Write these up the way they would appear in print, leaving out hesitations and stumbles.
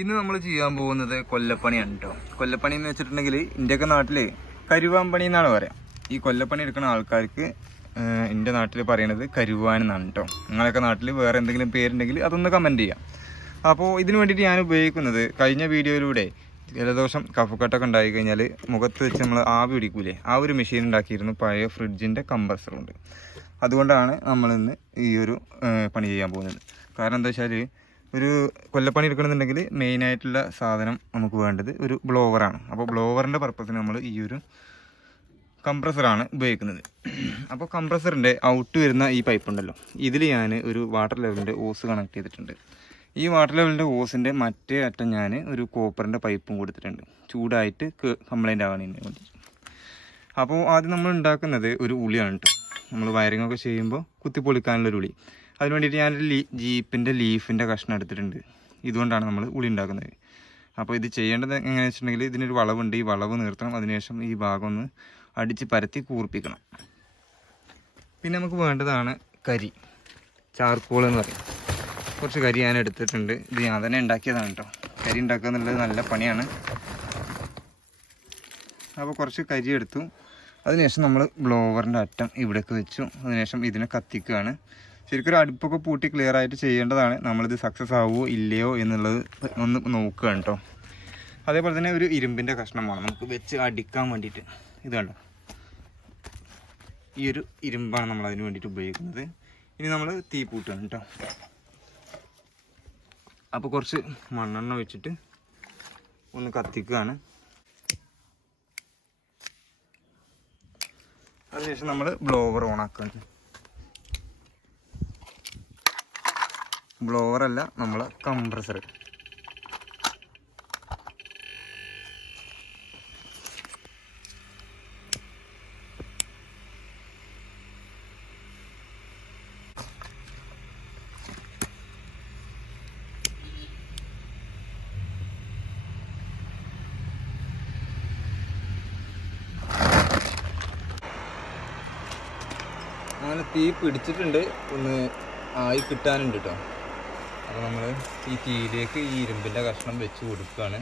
ഇന്ന് നമ്മൾ ചെയ്യാൻ പോകുന്നത് കൊല്ലപ്പണിയാണ് കേട്ടോ. കൊല്ലപ്പണി എന്ന് വെച്ചിട്ടുണ്ടെങ്കിൽ ഇന്ത്യയൊക്കെ നാട്ടിൽ കരുവാമ്പണി എന്നാണ് പറയാം. ഈ കൊല്ലപ്പണി എടുക്കുന്ന ആൾക്കാർക്ക് എൻ്റെ നാട്ടിൽ പറയണത് കരുവാൻ എന്നാണ് കേട്ടോ. നിങ്ങളൊക്കെ നാട്ടിൽ വേറെ എന്തെങ്കിലും പേരുണ്ടെങ്കിൽ അതൊന്ന് കമൻറ്റ് ചെയ്യാം. അപ്പോൾ ഇതിന് വേണ്ടിയിട്ട് ഞാൻ ഉപയോഗിക്കുന്നത്, കഴിഞ്ഞ വീഡിയോയിലൂടെ ജലദോഷം കഫക്കെട്ടൊക്കെ ഉണ്ടായി കഴിഞ്ഞാൽ മുഖത്ത് വെച്ച് നമ്മൾ ആവി പിടിക്കൂലേ, ആ ഒരു മെഷീൻ ഉണ്ടാക്കിയിരുന്നു. പഴയ ഫ്രിഡ്ജിൻ്റെ കംപ്രസറുണ്ട്. അതുകൊണ്ടാണ് നമ്മളിന്ന് ഈ ഒരു പണി ചെയ്യാൻ പോകുന്നത്. കാരണം എന്താ വെച്ചാൽ, ഒരു കൊല്ലപ്പണി എടുക്കണമെന്നുണ്ടെങ്കിൽ മെയിനായിട്ടുള്ള സാധനം നമുക്ക് വേണ്ടത് ഒരു ബ്ലോവറാണ്. അപ്പോൾ ബ്ലോവറിൻ്റെ പർപ്പസിന് നമ്മൾ ഈ ഒരു കംപ്രസറാണ് ഉപയോഗിക്കുന്നത്. അപ്പോൾ കംപ്രസറിൻ്റെ ഔട്ട് വരുന്ന ഈ പൈപ്പ് ഉണ്ടല്ലോ, ഇതിൽ ഞാൻ ഒരു വാട്ടർ ലെവലിൻ്റെ ഓസ് കണക്ട് ചെയ്തിട്ടുണ്ട്. ഈ വാട്ടർ ലെവലിൻ്റെ ഓസിൻ്റെ മറ്റേ അറ്റം ഞാൻ ഒരു കോപ്പറിൻ്റെ പൈപ്പും കൊടുത്തിട്ടുണ്ട്, ചൂടായിട്ട് കംപ്ലൈൻ്റ് ആകാനതിന് വേണ്ടി. അപ്പോൾ ആദ്യം നമ്മൾ ഉണ്ടാക്കുന്നത് ഒരു ഉളിയാണ് കേട്ടോ. നമ്മൾ വയറിങ്ങൊക്കെ ചെയ്യുമ്പോൾ കുത്തിപ്പൊളിക്കാനുള്ളൊരു ഉളി. അതിന് വേണ്ടിയിട്ട് ഞാനൊരു ജീപ്പിൻ്റെ ലീഫിൻ്റെ കഷ്ണം എടുത്തിട്ടുണ്ട്. ഇതുകൊണ്ടാണ് നമ്മൾ ഉളി ഉണ്ടാക്കുന്നത്. അപ്പോൾ ഇത് ചെയ്യേണ്ടത് എങ്ങനെയാണെന്ന് വെച്ചിട്ടുണ്ടെങ്കിൽ, ഇതിനൊരു വളവുണ്ട്, ഈ വളവ് നിർത്തണം. അതിനുശേഷം ഈ ഭാഗം ഒന്ന് അടിച്ച് പരത്തി കൂർപ്പിക്കണം. പിന്നെ നമുക്ക് വേണ്ടതാണ് കരി, ചാർക്കോൾ എന്ന് പറയും. കുറച്ച് കരി ഞാൻ എടുത്തിട്ടുണ്ട്. ഇത് ഞാൻ തന്നെ ഉണ്ടാക്കിയതാണ് കേട്ടോ. കരി ഉണ്ടാക്കുക എന്നുള്ളത് നല്ല പണിയാണ്. അപ്പോൾ കുറച്ച് കരി എടുത്തു. അതിനുശേഷം നമ്മൾ ബ്ലോവറിൻ്റെ അറ്റം ഇവിടേക്ക് വെച്ചു. അതിനുശേഷം ഇതിനെ കത്തിക്കുകയാണ്. ശരിക്കും ഒരു അടുപ്പൊക്കെ പൂട്ടി ക്ലിയർ ആയിട്ട് ചെയ്യേണ്ടതാണ്. നമ്മളിത് സക്സസ് ആവുമോ ഇല്ലയോ എന്നുള്ളത് ഒന്ന് നോക്കുകയാണ് കേട്ടോ. അതേപോലെ തന്നെ ഒരു ഇരുമ്പിൻ്റെ കഷ്ണം വേണം നമുക്ക് വെച്ച് അടിക്കാൻ വേണ്ടിയിട്ട്. ഇത് കണ്ടോ, ഈ ഒരു ഇരുമ്പാണ് നമ്മൾ അതിന് വേണ്ടിയിട്ട് ഉപയോഗിക്കുന്നത്. ഇനി നമ്മൾ തീ പൂട്ടുകയാണ് കേട്ടോ. അപ്പോൾ കുറച്ച് മണ്ണെണ്ണ വെച്ചിട്ട് ഒന്ന് കത്തിക്കുകയാണ്. അതിനുശേഷം നമ്മൾ ബ്ലോവർ ഓണാക്കുകയാണ്. ബ്ലോവറല്ല, നമ്മൾ കംപ്രസർ. അങ്ങനെ തീ പിടിച്ചിട്ടുണ്ട്, ഒന്ന് ആയി കിട്ടാനുണ്ട് കേട്ടോ. അപ്പോൾ നമ്മൾ ഈ തീയിലേക്ക് ഈ ഇരുമ്പിൻ്റെ കഷ്ണം വെച്ച് കൊടുക്കുകയാണ്.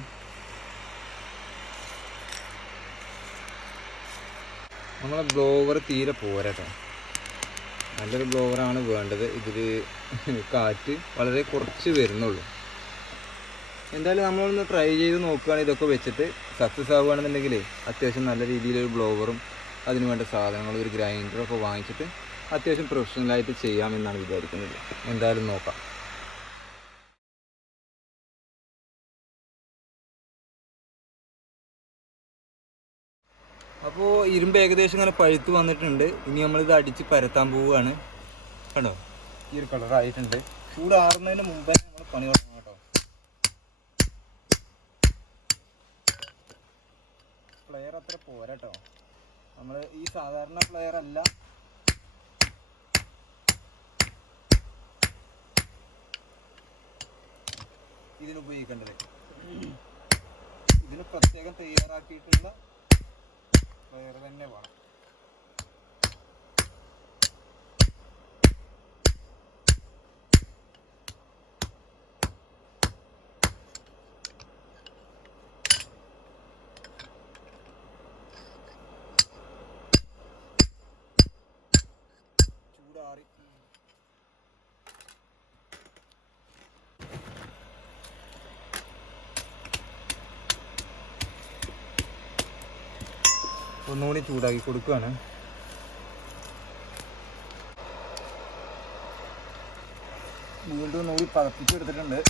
നമ്മളെ ബ്ലോവർ തീരെ പോരാട്ടോ, നല്ലൊരു ബ്ലോവറാണ് വേണ്ടത്. ഇതിൽ കാറ്റ് വളരെ കുറച്ച് വരുന്നുള്ളൂ. എന്തായാലും നമ്മളൊന്ന് ട്രൈ ചെയ്ത് നോക്കുകയാണ്. ഇതൊക്കെ വെച്ചിട്ട് സക്സസ് ആവുകയാണെന്നുണ്ടെങ്കിൽ അത്യാവശ്യം നല്ല രീതിയിലൊരു ബ്ലോവറും അതിന് വേണ്ട സാധനങ്ങളും ഒരു ഗ്രൈൻഡറൊക്കെ വാങ്ങിച്ചിട്ട് അത്യാവശ്യം പ്രൊഫഷണലായിട്ട് ചെയ്യാമെന്നാണ് വിചാരിക്കുന്നത്. എന്തായാലും നോക്കാം. അപ്പോൾ ഇരുമ്പ് ഏകദേശം ഇങ്ങനെ പഴുത്ത് വന്നിട്ടുണ്ട്. ഇനി നമ്മളിത് അടിച്ച് പരത്താൻ പോവുകയാണ്. കണ്ടോ, ഈ ഒരു കളറായിട്ടുണ്ട്. ചൂടാറുന്നതിന് മുമ്പേ നമ്മൾ പണി തുടങ്ങണം കേട്ടോ. പ്ലെയർ അത്ര പോരാട്ടോ, നമ്മൾ ഈ സാധാരണ പ്ലെയർ അല്ല, ഇതിനുപയോഗിക്കേണ്ടത്. ഇതിന് പ്രത്യേകം തയ്യാറാക്കിയിട്ടുള്ള പ്ലെയർ തന്നെ വേണം. ചൂടാറി ഒന്നുകൂടി ചൂടാക്കി കൊടുക്കുകയാണ്. വീണ്ടും ഒന്നുകൂടി പതപ്പിച്ചെടുത്തിട്ടുണ്ട്.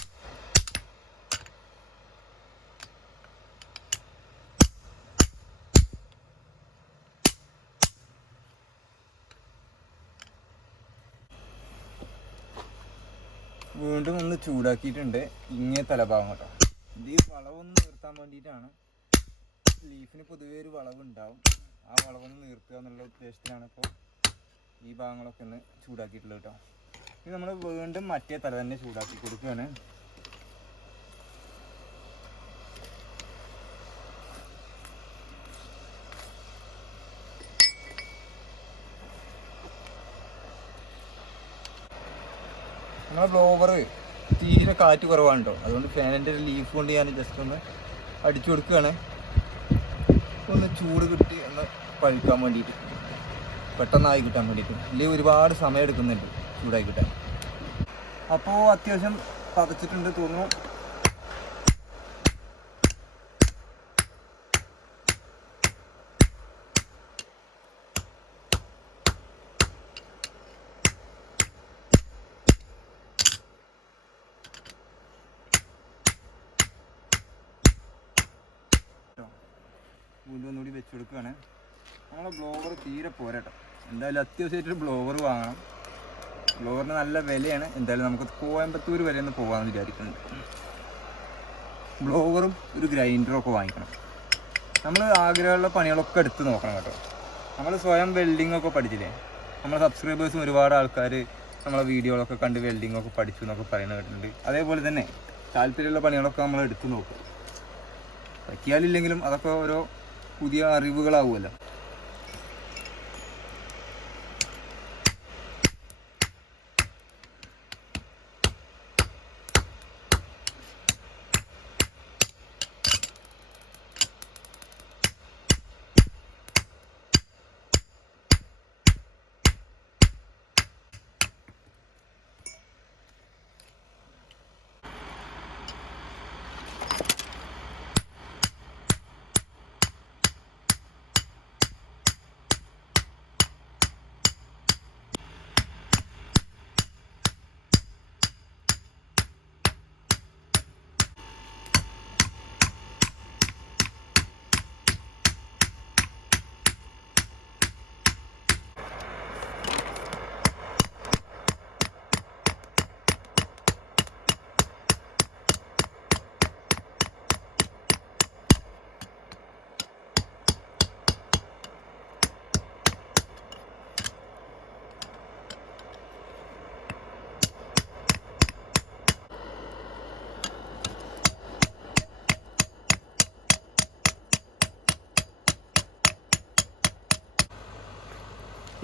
വീണ്ടും ഒന്ന് ചൂടാക്കിയിട്ടുണ്ട്. ഇങ്ങനെ തലഭാഗം കേട്ടോ. ഇത് ഈ വളവൊന്ന് നിർത്താൻ വേണ്ടിയിട്ടാണ്. ലീഫിന് പൊതുവേ ഒരു വളവുണ്ടാവും, ആ വളവൊന്ന് നിർത്തുക എന്നുള്ള ഉദ്ദേശത്തിലാണ് ഇപ്പോൾ ഈ ഭാഗങ്ങളൊക്കെ ഒന്ന് ചൂടാക്കിയിട്ടുള്ളത് കേട്ടോ. ഇത് നമ്മൾ വീണ്ടും മറ്റേ തല തന്നെ ചൂടാക്കി കൊടുക്കുകയാണ്. നമ്മളെ ബ്ലോവർ തീരെ കാറ്റ് കുറവാണ് കേട്ടോ. അതുകൊണ്ട് ഫാനിൻ്റെ ഒരു ലീഫ് കൊണ്ട് ഞാൻ ജസ്റ്റ് ഒന്ന് അടിച്ചു കൊടുക്കുകയാണ്, ഒന്ന് ചൂട് കിട്ടി ഒന്ന് പഴുക്കാൻ വേണ്ടിയിട്ട്, പെട്ടെന്നായി കിട്ടാൻ വേണ്ടിയിട്ട്. ഇല്ലെങ്കിൽ ഒരുപാട് സമയം എടുക്കുന്നുണ്ട് ചൂടായി കിട്ടാൻ. അപ്പോൾ അത്യാവശ്യം പതച്ചിട്ടുണ്ട് തോന്നുന്നു. വീണ്ടും ഒന്നുകൂടി വെച്ച് കൊടുക്കുകയാണ്. നമ്മളെ ബ്ലോവർ തീരെ പോരാട്ടോ. എന്തായാലും അത്യാവശ്യമായിട്ടൊരു ബ്ലോവർ വാങ്ങണം. ബ്ലോവറിന് നല്ല വിലയാണ്. എന്തായാലും നമുക്ക് കോയമ്പത്തൂർ വരെ ഒന്ന് പോകാമെന്ന് വിചാരിക്കുന്നുണ്ട്. ബ്ലോവറും ഒരു ഗ്രൈൻഡറും ഒക്കെ വാങ്ങിക്കണം. നമ്മൾ ആഗ്രഹമുള്ള പണികളൊക്കെ എടുത്ത് നോക്കണം കേട്ടോ. നമ്മൾ സ്വയം വെൽഡിംഗ് ഒക്കെ പഠിച്ചില്ലേ, നമ്മളെ സബ്സ്ക്രൈബേഴ്സും ഒരുപാട് ആൾക്കാർ നമ്മളെ വീഡിയോകളൊക്കെ കണ്ട് വെൽഡിംഗ് ഒക്കെ പഠിച്ചു എന്നൊക്കെ പറയുന്നത് കേട്ടിട്ടുണ്ട്. അതേപോലെ തന്നെ താല്പര്യമുള്ള പണികളൊക്കെ നമ്മൾ എടുത്ത് നോക്കും. പറ്റിയാലില്ലെങ്കിലും അതൊക്കെ ഓരോ പുതിയ അറിവുകളാവുമല്ലോ.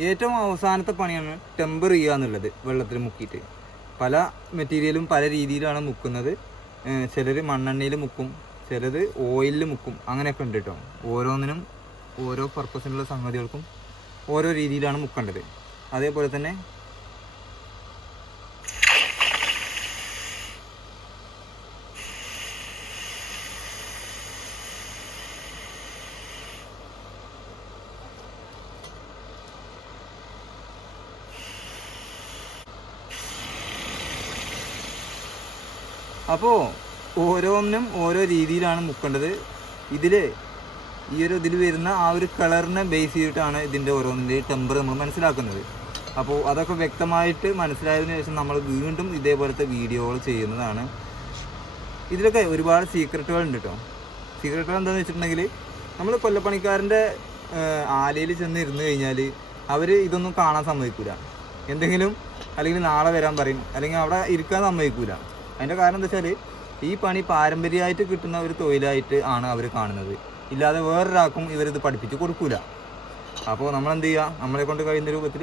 ഏറ്റവും അവസാനത്തെ പണിയാണ് ടെമ്പർ ചെയ്യുക എന്നുള്ളത്. വെള്ളത്തിൽ മുക്കിയിട്ട് പല മെറ്റീരിയലും പല രീതിയിലാണ് മുക്കുന്നത്. ചിലർ മണ്ണെണ്ണയിൽ മുക്കും, ചിലത് ഓയിലിൽ മുക്കും, അങ്ങനെയൊക്കെ ഉണ്ട് കേട്ടോ. ഓരോന്നിനും ഓരോ പർപ്പസിനുള്ള സംഗതികൾക്കും ഓരോ രീതിയിലാണ് മുക്കേണ്ടത്. അതേപോലെ തന്നെ അപ്പോൾ ഓരോന്നിനും ഓരോ രീതിയിലാണ് മുക്കേണ്ടത്. ഇതിൽ വരുന്ന ആ ഒരു കളറിനെ ബേസ് ചെയ്തിട്ടാണ് ഇതിൻ്റെ ഓരോന്നിൻ്റെ ടെമ്പർ നമ്മൾ മനസ്സിലാക്കുന്നത്. അപ്പോൾ അതൊക്കെ വ്യക്തമായിട്ട് മനസ്സിലായതിനു ശേഷം നമ്മൾ വീണ്ടും ഇതേപോലത്തെ വീഡിയോകൾ ചെയ്യുന്നതാണ്. ഇതിലൊക്കെ ഒരുപാട് സീക്രട്ടുകൾ ഉണ്ട് കേട്ടോ. സീക്രട്ടുകൾ എന്താണെന്ന് വെച്ചിട്ടുണ്ടെങ്കിൽ, നമ്മൾ കൊല്ലപ്പണിക്കാരൻ്റെ ആലയിൽ ചെന്ന് ഇരുന്ന് കഴിഞ്ഞാൽ അവർ ഇതൊന്നും കാണാൻ സമ്മതിക്കില്ല. എന്തെങ്കിലും അല്ലെങ്കിൽ നാളെ വരാൻ പറയും, അല്ലെങ്കിൽ അവിടെ ഇരിക്കാൻ സമ്മതിക്കില്ല. അതിൻ്റെ കാരണം എന്താ വെച്ചാൽ ഈ പണി പാരമ്പര്യമായിട്ട് കിട്ടുന്ന ഒരു തൊഴിലായിട്ട് ആണ് അവർ കാണുന്നത്. ഇല്ലാതെ വേറൊരാൾക്കും ഇവരിത് പഠിപ്പിച്ച് കൊടുക്കില്ല. അപ്പോൾ നമ്മളെന്ത് ചെയ്യുക, നമ്മളെ കൊണ്ട് കഴിയുന്ന രൂപത്തിൽ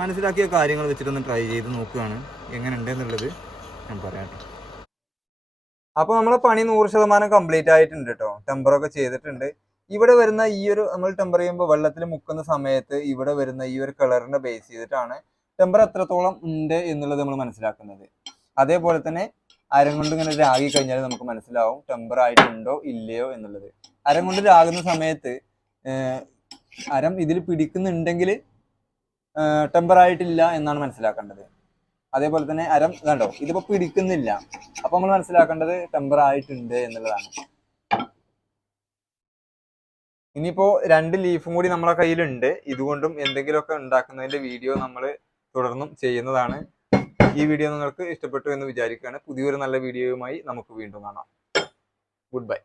മനസ്സിലാക്കിയ കാര്യങ്ങൾ വെച്ചിട്ടൊന്ന് ട്രൈ ചെയ്ത് നോക്കുകയാണ് എങ്ങനെ ഉണ്ടെന്നുള്ളത് ഞാൻ പറയാം. അപ്പോൾ നമ്മളെ പണി 100% കംപ്ലീറ്റ് ആയിട്ടുണ്ട് കേട്ടോ. ടെമ്പറൊക്കെ ചെയ്തിട്ടുണ്ട്. ഇവിടെ വരുന്ന ഈ ഒരു നമ്മൾ ടെമ്പർ ചെയ്യുമ്പോൾ വെള്ളത്തിൽ മുക്കുന്ന സമയത്ത് ഇവിടെ വരുന്ന ഈ ഒരു കളറിനെ ബേസ് ചെയ്തിട്ടാണ് ടെമ്പർ എത്രത്തോളം ഉണ്ട് എന്നുള്ളത് നമ്മൾ മനസ്സിലാക്കുന്നത്. അതേപോലെ തന്നെ അരം കൊണ്ട് ഇങ്ങനെ രാഗി കഴിഞ്ഞാൽ നമുക്ക് മനസ്സിലാവും ടെമ്പർ ആയിട്ടുണ്ടോ ഇല്ലയോ എന്നുള്ളത്. അരം കൊണ്ട് രാകുന്ന സമയത്ത് അരം ഇതിൽ പിടിക്കുന്നുണ്ടെങ്കിൽ ടെമ്പർ ആയിട്ടില്ല എന്നാണ് മനസ്സിലാക്കേണ്ടത്. അതേപോലെ തന്നെ അരം കണ്ടോ, ഇതിപ്പോൾ പിടിക്കുന്നില്ല, അപ്പോൾ നമ്മൾ മനസ്സിലാക്കേണ്ടത് ടെമ്പർ ആയിട്ടുണ്ട് എന്നുള്ളതാണ്. ഇനിയിപ്പോൾ 2 ലീഫും കൂടി നമ്മളെ കയ്യിലുണ്ട്. ഇതുകൊണ്ടും എന്തെങ്കിലുമൊക്കെ ഉണ്ടാക്കുന്നതിൻ്റെ വീഡിയോ നമ്മൾ തുടർന്നും ചെയ്യുന്നതാണ്. ഈ വീഡിയോ നിങ്ങൾക്ക് ഇഷ്ടപ്പെട്ടു എന്ന് വിചാരിക്കുകയാണ്. പുതിയൊരു നല്ല വീഡിയോയുമായി നമുക്ക് വീണ്ടും കാണാം. Good bye.